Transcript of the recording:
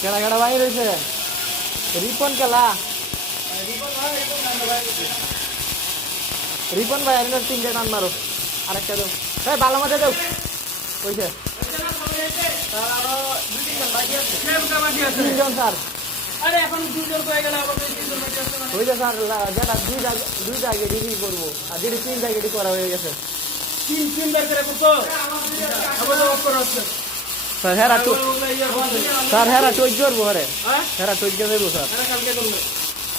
কেডা কেডা বাইরে হয়েছে রিপন খেলা রিপন ভাই আর তিনটে টান মারো আরেকটা দেও এই ভালো মতো দেও কইছে তিনজন স্যার আরে এখন দুজন হয়ে গেল আবার তিনজন বাকি আছে না ওইটা স্যার যেটা দুই জায়গায় ডিগ্রি করবো আর যেটা তিন জায়গায় করা হয়ে গেছে তিন বার করে করতো আবার অফ করা হচ্ছে স্যার হেরা টুইট করবো হরে হ্যাঁ হেরা টুইট করে দেবো স্যার কালকে করবো